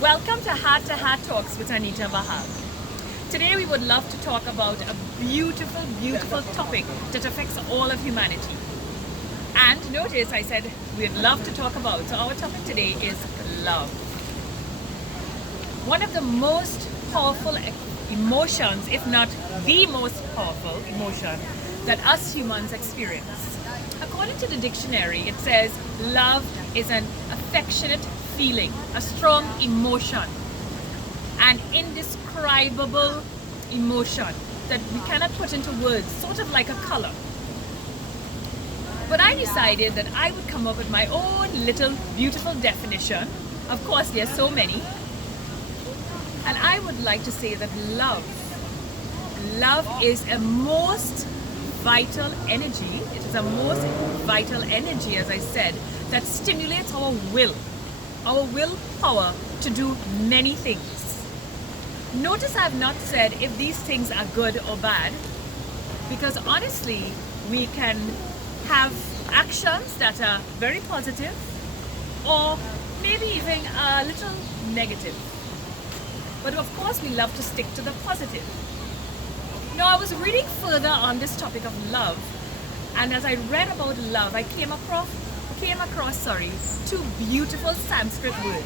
Welcome to Heart Talks with Anita Bahal. Today we would love to talk about a beautiful, beautiful topic that affects all of humanity. And notice I said we'd love to talk about. So our topic today is love. One of the most powerful emotions, if not the most powerful emotion that us humans experience. According to the dictionary, it says love is an affectionate feeling, a strong emotion, an indescribable emotion that we cannot put into words, sort of like a color. But I decided that I would come up with my own little beautiful definition. Of course, there's so many. And I would like to say that love is a most vital energy. It is a most vital energy, as I said, that stimulates our willpower to do many things. Notice I have not said if these things are good or bad, because honestly, we can have actions that are very positive or maybe even a little negative. But of course, we love to stick to the positive. Now, I was reading further on this topic of love, and as I read about love, I came across two beautiful Sanskrit words,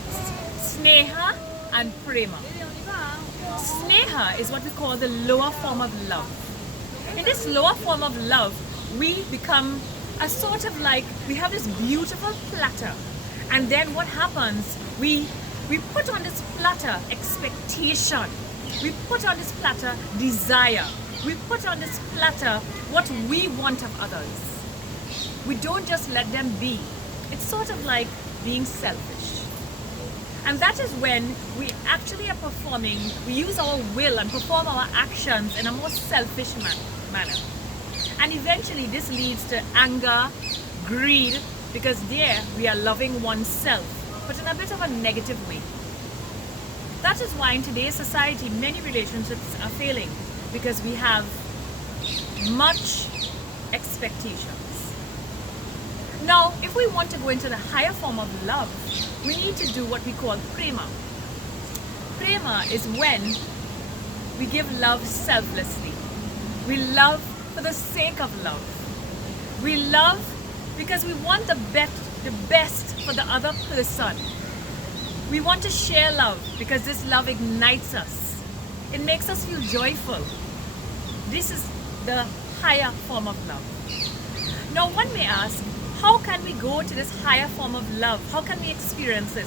Sneha and Prema. Sneha is what we call the lower form of love. In this lower form of love, we become a sort of like, we have this beautiful platter, and then what happens, we put on this platter expectation, we put on this platter desire, we put on this platter what we want of others. We don't just let them be. It's sort of like being selfish. And that is when we actually are performing, we use our will and perform our actions in a more selfish manner. And eventually this leads to anger, greed, because there we are loving oneself, but in a bit of a negative way. That is why in today's society, many relationships are failing, because we have much expectations. Now, if we want to go into the higher form of love, we need to do what we call Prema. Prema is when we give love selflessly. We love for the sake of love. We love because we want the best for the other person. We want to share love because this love ignites us. It makes us feel joyful. This is the higher form of love. Now, one may ask, how can we go to this higher form of love? How can we experience this?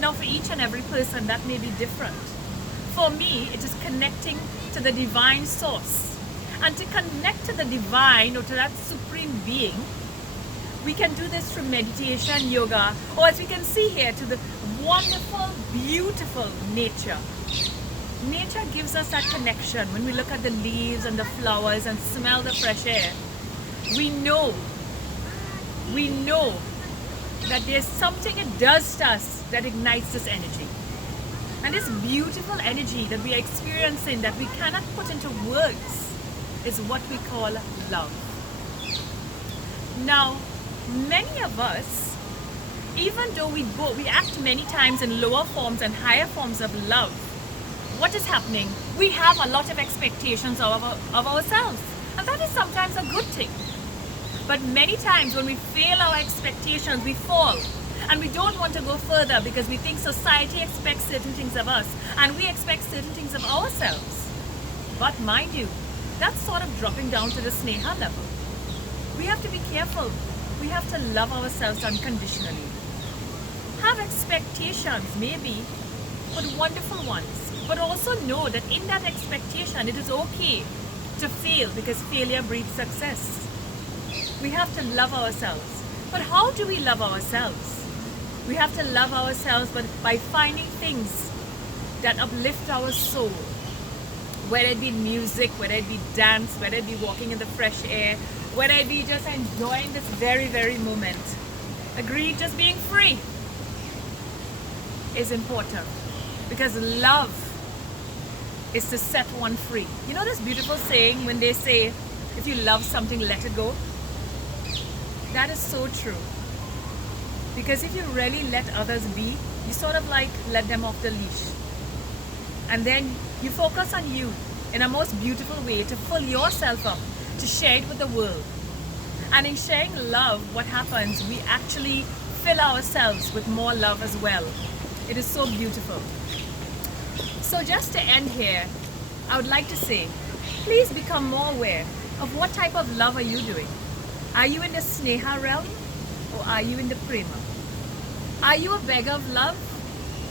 Now, for each and every person, that may be different. For me, it is connecting to the divine source. And to connect to the divine or to that supreme being, we can do this through meditation, yoga, or as we can see here, to the wonderful, beautiful nature. Nature gives us that connection. When we look at the leaves and the flowers and smell the fresh air, we know that there's something it does to us that ignites this energy. And this beautiful energy that we are experiencing that we cannot put into words is what we call love. Now, many of us, even though we act many times in lower forms and higher forms of love, what is happening? We have a lot of expectations of ourselves. And that is sometimes a good thing. But many times when we fail our expectations, we fall. And we don't want to go further because we think society expects certain things of us and we expect certain things of ourselves. But mind you, that's sort of dropping down to the Sneha level. We have to be careful. We have to love ourselves unconditionally. Have expectations, maybe, but wonderful ones. But also know that in that expectation, it is okay to fail because failure breeds success. We have to love ourselves. But how do we love ourselves? We have to love ourselves by finding things that uplift our soul. Whether it be music, whether it be dance, whether it be walking in the fresh air, whether it be just enjoying this very, very moment. Agree, just being free is important. Because love is to set one free. You know this beautiful saying when they say, if you love something, let it go? That is so true. Because if you really let others be, you sort of like let them off the leash. And then you focus on you in a most beautiful way to fill yourself up, to share it with the world. And in sharing love, what happens, we actually fill ourselves with more love as well. It is so beautiful. So just to end here, I would like to say, please become more aware of what type of love are you doing. Are you in the Sneha realm or are you in the Prema? Are you a beggar of love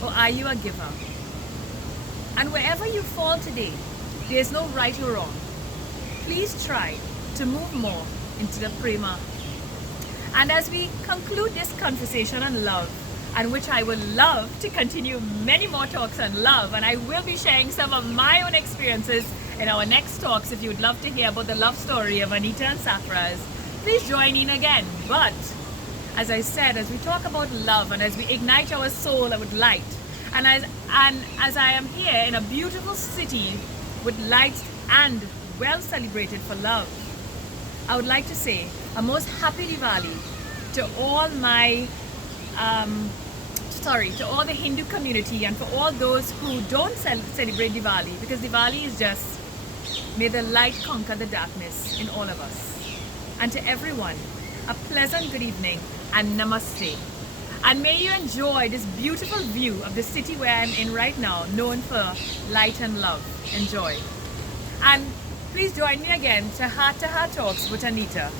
or are you a giver? And wherever you fall today, there's no right or wrong. Please try to move more into the Prema. And as we conclude this conversation on love, and which I would love to continue many more talks on love, and I will be sharing some of my own experiences in our next talks. If you would love to hear about the love story of Anita and Safraz, please join in again. But as I said, as we talk about love and as we ignite our soul with light, and as I am here in a beautiful city with lights and well celebrated for love, I would like to say a most happy Diwali to all my to all the Hindu community and for all those who don't celebrate Diwali, because Diwali is just, may the light conquer the darkness in all of us. And to everyone, a pleasant good evening and namaste. And may you enjoy this beautiful view of the city where I'm in right now, known for light and love. Enjoy. And please join me again to Heart Talks with Anita.